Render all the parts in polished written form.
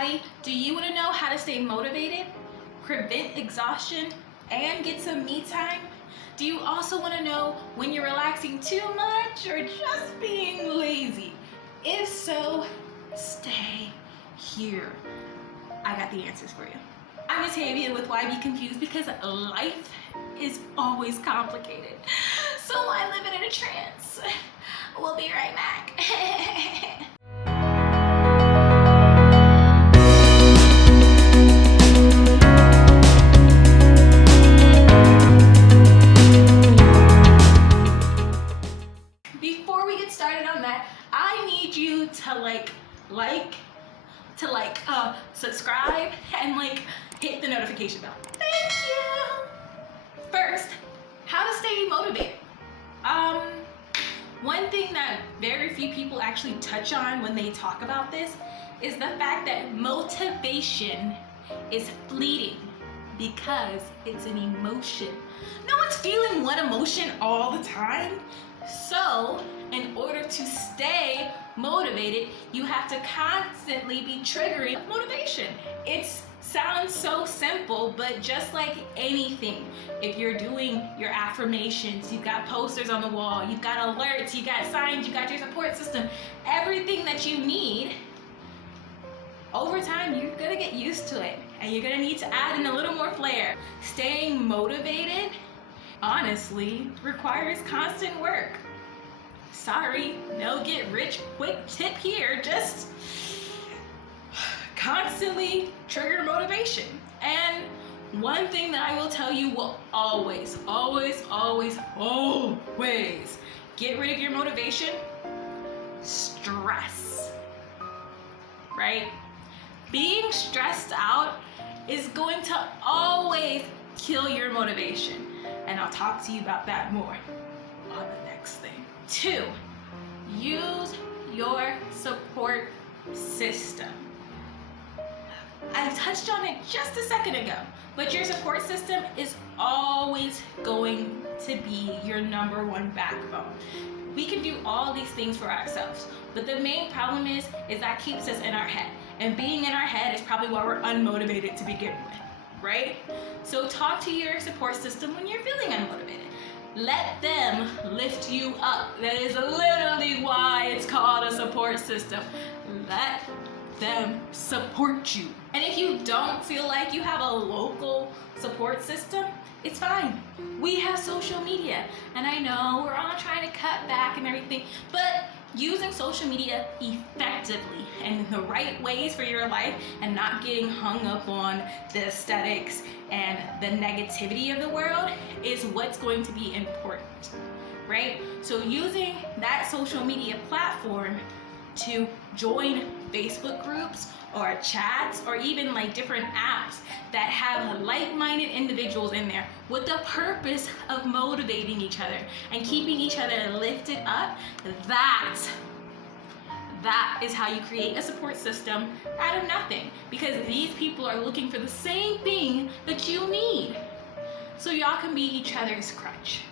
everybody. Do you want to know how to stay motivated, prevent exhaustion, and get some me time? Do you also want to know when you're relaxing too much or just being lazy? If so, stay here. I got the answers for you. I'm Tavia with YBConfused because life is always complicated. So why live it in a trance? We'll be right back. Before we get started on that, I need you to subscribe and hit the notification bell. Thank you. First, how to stay motivated. One thing that very few people actually touch on when they talk about this is the fact that motivation is fleeting because it's an emotion. No one's feeling one emotion all the time. So, in order to stay motivated, you have to constantly be triggering motivation. It sounds so simple, but just like anything, if you're doing your affirmations, you've got posters on the wall, you've got alerts, you got signs, you got your support system, everything that you need, over time you're gonna get used to it and you're gonna need to add in a little more flair. Staying motivated, honestly, requires constant work. Sorry, no get rich quick tip here, just constantly trigger motivation. And one thing that I will tell you will always get rid of your motivation: stress, right? Being stressed out is going to always kill your motivation. And I'll talk to you about that more on the next thing. 2, use your support system. I touched on it just a second ago, but your support system is always going to be your #1 backbone. We can do all these things for ourselves, but the main problem is that keeps us in our head. And being in our head is probably why we're unmotivated to begin with, right? So talk to your support system when you're feeling unmotivated. Let them lift you up. That is literally why it's called a support system. Let them support you. And if you don't feel like you have a local support system, it's fine. We have social media. And I know we're all trying to cut back and everything, but using social media effectively and in the right ways for your life and not getting hung up on the aesthetics and the negativity of the world is what's going to be important, right? So using that social media platform to join Facebook groups or chats or even different apps that have like-minded individuals in there with the purpose of motivating each other and keeping each other lifted up, that is how you create a support system out of nothing, because these people are looking for the same thing that you need. So y'all can be each other's crutch.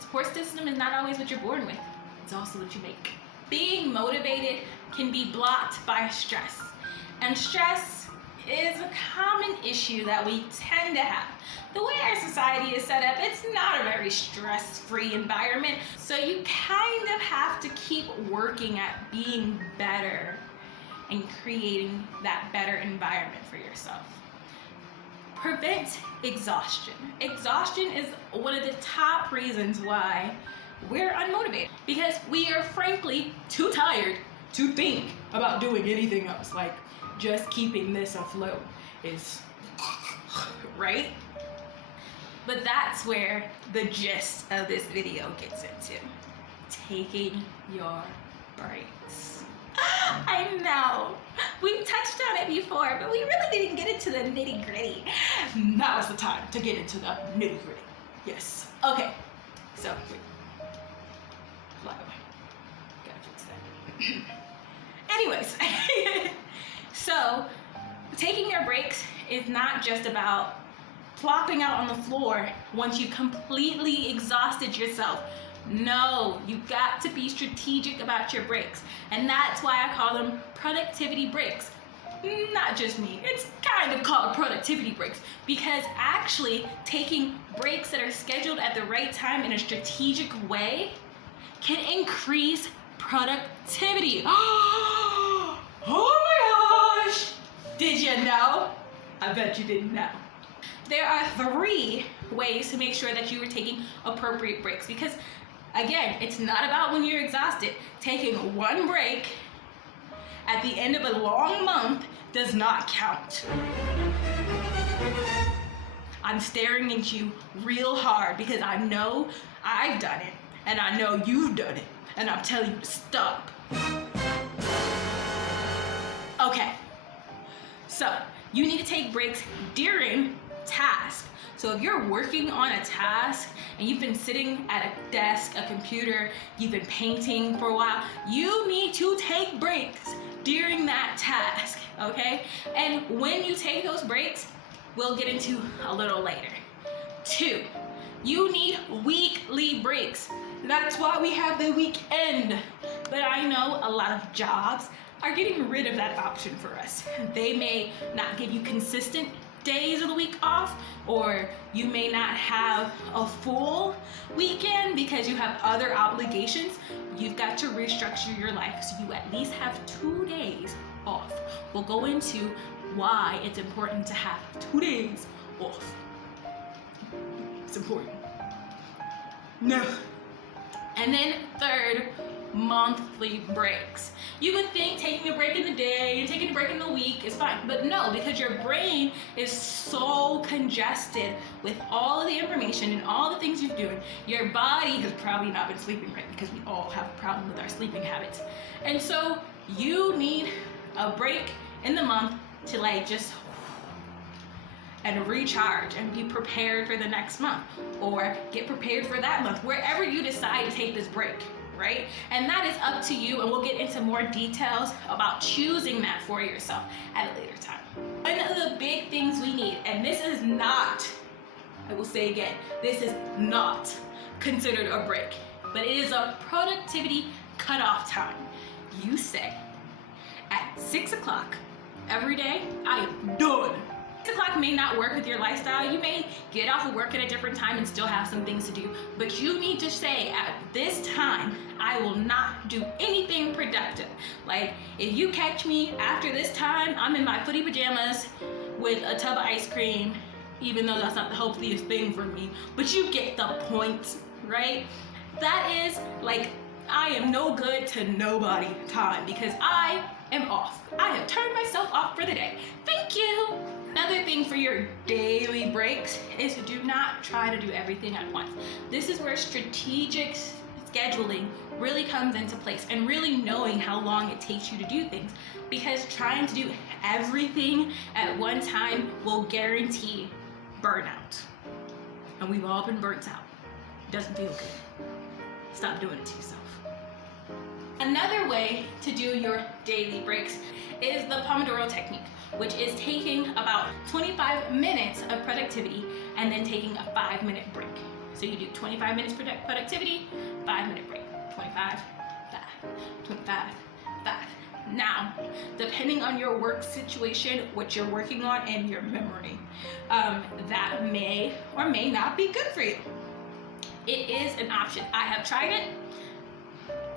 Support system is not always what you're born with, it's also what you make. Being motivated can be blocked by stress. And stress is a common issue that we tend to have. The way our society is set up, it's not a very stress-free environment. So you kind of have to keep working at being better and creating that better environment for yourself. Prevent exhaustion. Exhaustion is one of the top reasons why we're unmotivated, because we are frankly too tired to think about doing anything else. Just keeping this afloat is right? But that's where the gist of this video gets into. Taking your breaks. I know, we've touched on it before, but we really didn't get into the nitty-gritty. Now is the time to get into the nitty-gritty. Yes. Okay, so wait. Fly away. Gotta fix that. Anyways, so taking your breaks is not just about plopping out on the floor once you completely exhausted yourself. No, you got to be strategic about your breaks. And that's why I call them productivity breaks. not just me, it's kind of called productivity breaks, because actually taking breaks that are scheduled at the right time in a strategic way can increase productivity. Oh my gosh! Did you know? I bet you didn't know. There are 3 ways to make sure that you are taking appropriate breaks, because again, it's not about when you're exhausted. Taking 1 break at the end of a long month does not count. I'm staring at you real hard because I know I've done it, and I know you've done it, and I'm telling you to stop. Okay, so you need to take breaks during tasks. So if you're working on a task and you've been sitting at a desk, a computer, you've been painting for a while, you need to take breaks during that task, okay? And when you take those breaks, we'll get into a little later. 2, you need weekly breaks. That's why we have the weekend. But I know a lot of jobs are getting rid of that option for us. They may not give you consistent days of the week off, or you may not have a full weekend because you have other obligations. You've got to restructure your life so you at least have 2 days off. We'll go into why it's important to have 2 days off. It's important. No. And then 3rd, monthly breaks. You would think taking a break in the day and taking a break in the week is fine, but no, because your brain is so congested with all of the information and all the things you're doing. Your body has probably not been sleeping right, because we all have a problem with our sleeping habits. And so you need a break in the month to like just and recharge and be prepared for the next month, or get prepared for that month, wherever you decide to take this break. Right? And that is up to you, and we'll get into more details about choosing that for yourself at a later time. One of the big things we need, and this is not, I will say again, this is not considered a break, but it is a productivity cutoff time. You say, at 6 o'clock every day, I am done. 6 o'clock may not work with your lifestyle. You may get off of work at a different time and still have some things to do, but you need to say, at this time, I will not do anything productive. Like, if you catch me after this time, I'm in my footy pajamas with a tub of ice cream, even though that's not the healthiest thing for me, but you get the point, right? That is like, I am no good to nobody time, because I am off. I have turned myself off for the day. Thank you. Another thing for your daily breaks is to do not try to do everything at once. This is where strategic scheduling really comes into place, and really knowing how long it takes you to do things, because trying to do everything at one time will guarantee burnout. And we've all been burnt out. It doesn't feel good. Stop doing it to yourself. Another way to do your daily breaks is the Pomodoro technique, which is taking about 25 minutes of productivity and then taking a 5-minute break. So you do 25 minutes productivity, 5-minute break, 25, 5, 25, 5. Now, depending on your work situation, what you're working on, and your memory, that may or may not be good for you. It is an option. I have tried it,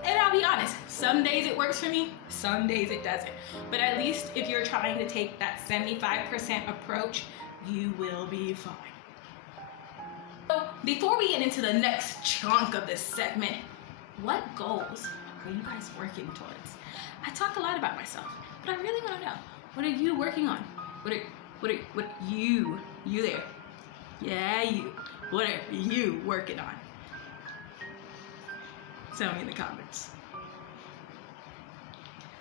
and I'll be honest, some days it works for me, some days it doesn't. But at least if you're trying to take that 75% approach, you will be fine. So before we get into the next chunk of this segment, what goals are you guys working towards? I talk a lot about myself, but I really want to know, what are you working on? What you there? Yeah, you. What are you working on? Tell me in the comments.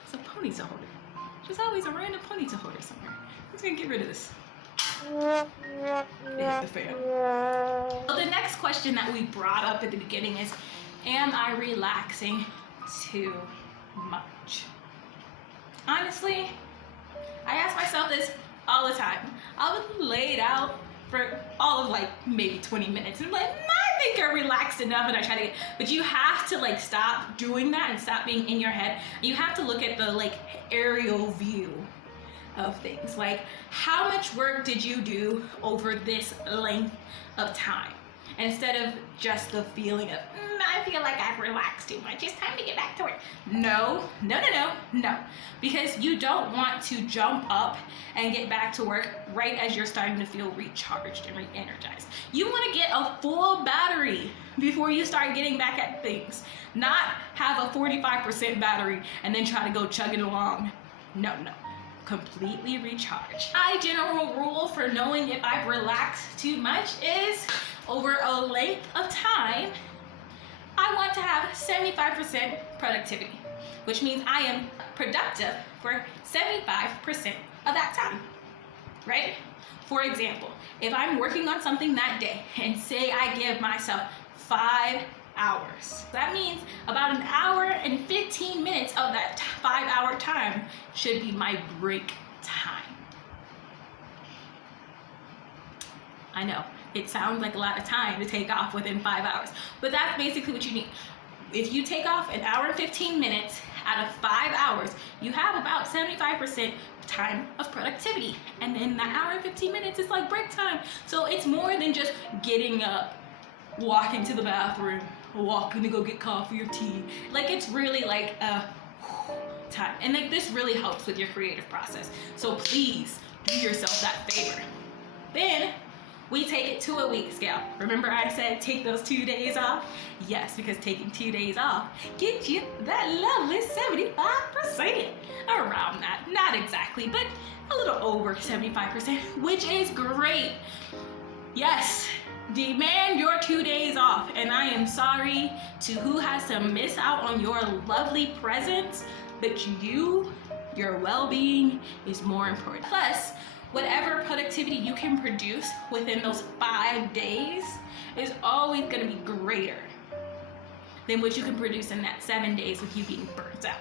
It's a ponytail holder. There's always a random ponytail holder somewhere. Who's gonna get rid of this? It hit the fan. So the next question that we brought up at the beginning is, am I relaxing too much? Honestly, I ask myself this all the time. I would lay it out for all of like maybe 20 minutes and I'm like, I think I'm relaxed enough, and I try to get, but you have to like stop doing that and stop being in your head. You have to look at the like aerial view of things. Like, how much work did you do over this length of time? Instead of just the feeling of, I feel like I've relaxed too much, it's time to get back to work. No. Because you don't want to jump up and get back to work right as you're starting to feel recharged and re-energized. You want to get a full battery before you start getting back at things. Not have a 45% battery and then try to go chugging along. No. Completely recharge. My general rule for knowing if I've relaxed too much is, over a length of time, I want to have 75% productivity, which means I am productive for 75% of that time, right? For example, if I'm working on something that day and say I give myself 5 hours, that means about 1 hour and 15 minutes of that 5-hour time should be my break time. I know, it sounds like a lot of time to take off within 5 hours, but that's basically what you need. If you take off 1 hour and 15 minutes out of 5 hours, you have about 75% time of productivity. And then that hour and 15 minutes is like break time. So it's more than just getting up, walking to the bathroom, walking to go get coffee or tea. Like, it's really like a time. And like, this really helps with your creative process. So please do yourself that favor. Then we take it to a week scale. Remember I said take those 2 days off? Yes, because taking 2 days off gets you that lovely 75%. Around that, not exactly, but a little over 75%, which is great. Yes, demand your 2 days off, and I am sorry to who has to miss out on your lovely presence, but your well-being is more important. Plus, whatever productivity you can produce within those 5 days is always going to be greater than what you can produce in that 7 days with you being burnt out.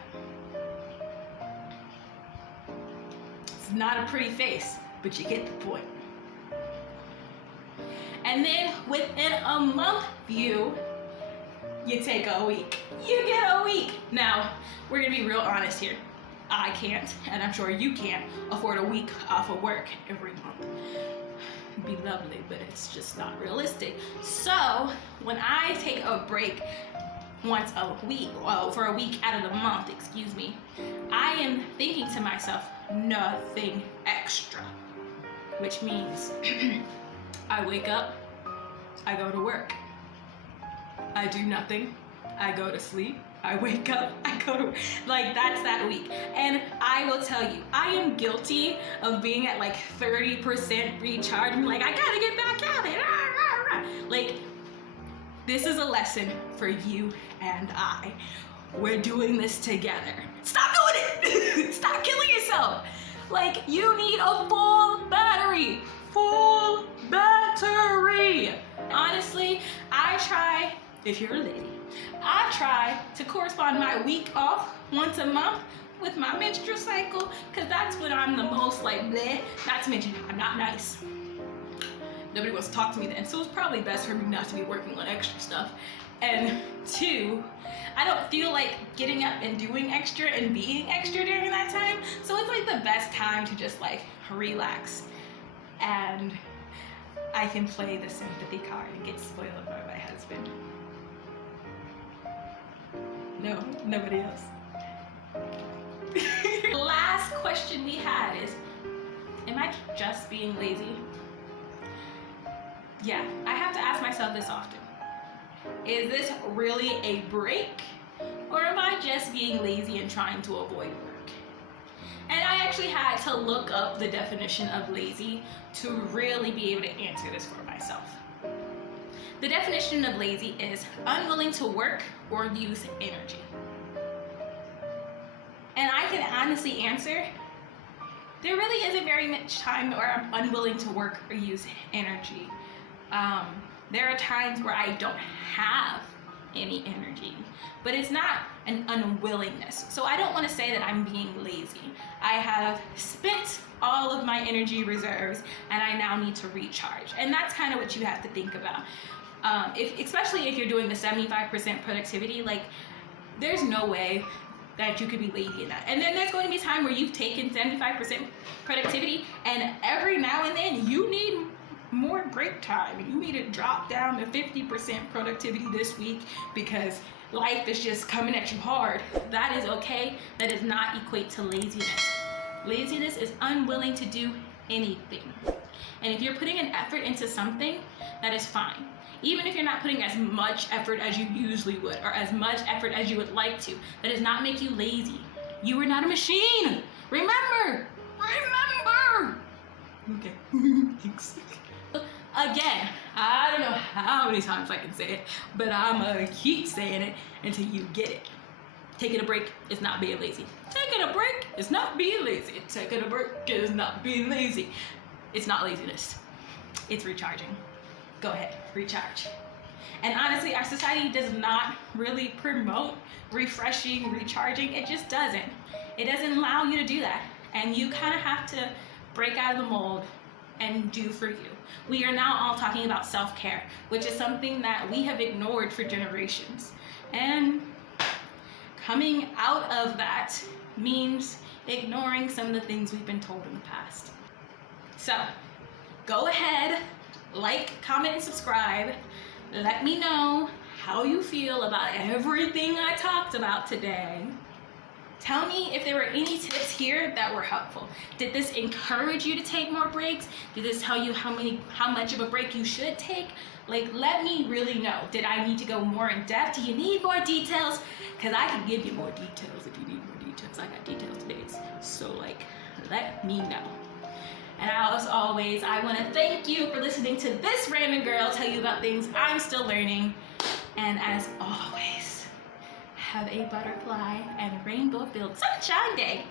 It's not a pretty face, but you get the point. And then within a month view, you take a week. You get a week. Now, we're going to be real honest here. I can't, and I'm sure you can't, afford a week off of work every month. It'd be lovely, but it's just not realistic. So when I take a break once a week, well, for a week out of the month, excuse me, I am thinking to myself, nothing extra, which means I wake up, I go to work, I do nothing, I go to sleep, I wake up, I go to, like, that's that week. And I will tell you, I am guilty of being at like 30% recharge and like, I gotta get back at it. Like, this is a lesson for you and I. We're doing this together. Stop doing it! Stop killing yourself. Like, you need a full battery. Full battery. Honestly, I try, if you're a lady, I try to correspond my week off once a month with my menstrual cycle, because that's when I'm the most like bleh. Not to mention, I'm not nice. Nobody wants to talk to me then, so it's probably best for me not to be working on extra stuff. And 2, I don't feel like getting up and doing extra and being extra during that time, so it's like the best time to just like relax. And I can play the sympathy card and get spoiled by my husband. No, nobody else. The last question we had is, am I just being lazy? Yeah, I have to ask myself this often. Is this really a break? Or am I just being lazy and trying to avoid work? And I actually had to look up the definition of lazy to really be able to answer this for myself. The definition of lazy is unwilling to work or use energy. And I can honestly answer, there really isn't very much time where I'm unwilling to work or use energy. There are times where I don't have any energy, but it's not an unwillingness. So I don't want to say that I'm being lazy. I have spent all of my energy reserves and I now need to recharge. And that's kind of what you have to think about. Especially if you're doing the 75% productivity, like, there's no way that you could be lazy in that. And then there's going to be time where you've taken 75% productivity, and every now and then you need more break time. You need to drop down to 50% productivity this week because life is just coming at you hard. That is okay. That does not equate to laziness. Laziness is unwilling to do anything. And if you're putting an effort into something, that is fine. Even if you're not putting as much effort as you usually would, or as much effort as you would like to, that does not make you lazy. You are not a machine. Remember. Okay. Thanks. Again, I don't know how many times I can say it, but I'm gonna keep saying it until you get it. Taking a break is not being lazy. Taking a break is not being lazy. Taking a break is not being lazy. It's not laziness. It's recharging. Go ahead, recharge. And honestly, our society does not really promote refreshing, recharging. It just doesn't. It doesn't allow you to do that. And you kind of have to break out of the mold and do for you. We are now all talking about self-care, which is something that we have ignored for generations. And coming out of that means ignoring some of the things we've been told in the past. So, go ahead, like, comment, and subscribe. Let me know how you feel about everything I talked about today. Tell me if there were any tips here that were helpful. Did this encourage you to take more breaks? Did this tell you how much of a break you should take? Like, let me really know. Did I need to go more in depth? Do you need more details? Because I can give you more details if you need more details. I got details today. So, like, let me know. And as always, I want to thank you for listening to this random girl tell you about things I'm still learning. And as always, have a butterfly and rainbow-filled sunshine day.